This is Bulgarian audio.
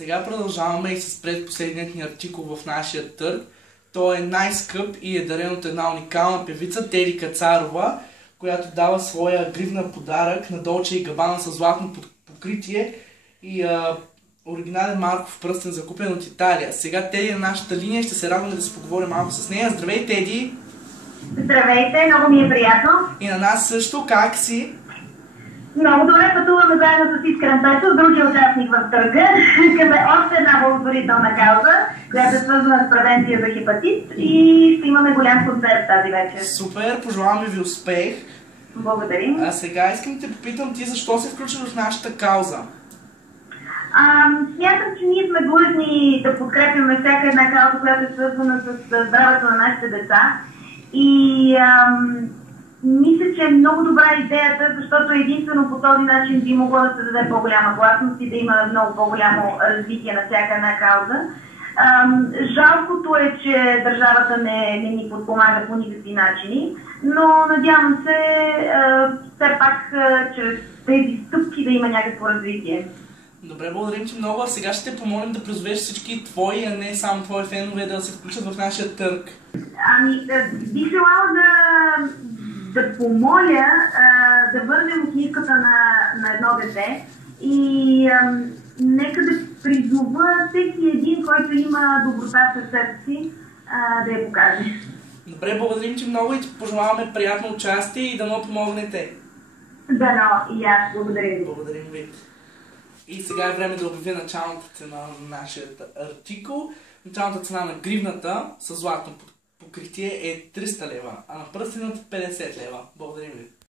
Сега продължаваме и с предпоследният ни артикул в нашия търг. Той е най-скъп и е дарен от една уникална певица Теди Кацарова, която дава своя гривна подарък на Долче и Габана с златно покритие и оригинален марков пръстен, закупен от Италия. Сега Теди е на нашата линия, ще се радваме да се поговорим малко с нея. Здравей, Теди! Здравейте, много ми е приятно. И на нас също, как си? Много добре пътуваме заедно с Искрен Песов, другия участник в търга, къде още една благотворителна кауза, която е свързана с превенция за хепатит и ще имаме голям концерт тази вечер. Super, пожелаваме ви успех! Благодарим. А сега искам да те попитам ти защо се включва в нашата кауза? Смятам, че ние сме длъжни да подкрепяме всяка една кауза, която е свързана с здравето на нашите деца. И мисля, че е много добра идеята, защото единствено по този начин би могло да се даде по-голяма гласност и да има много по-голямо развитие на всяка една кауза. Жалкото е, че държавата не ни подпомага по никакви начини, но надявам се все пак чрез тези стъпки да има някакво развитие. Добре, благодарим ти много. А сега ще те помолим да призовеш всички твои, а не само твои фенове да се включат в нашия търг. Бих желала да помоля да върнем книжката на едно дете и нека да призова всеки един, който има доброта в сърцето си, да я покаже. Добре, благодарим ти много и ти пожелаваме приятно участие и дано помогнете. Дано и аз. Благодаря ви. Благодарим ви. И сега е време да обявя началната цена на нашия артикул. Началната цена на гривната с златно покритие е 300 лева, а на пръстената 50 лева. Благодарим ви.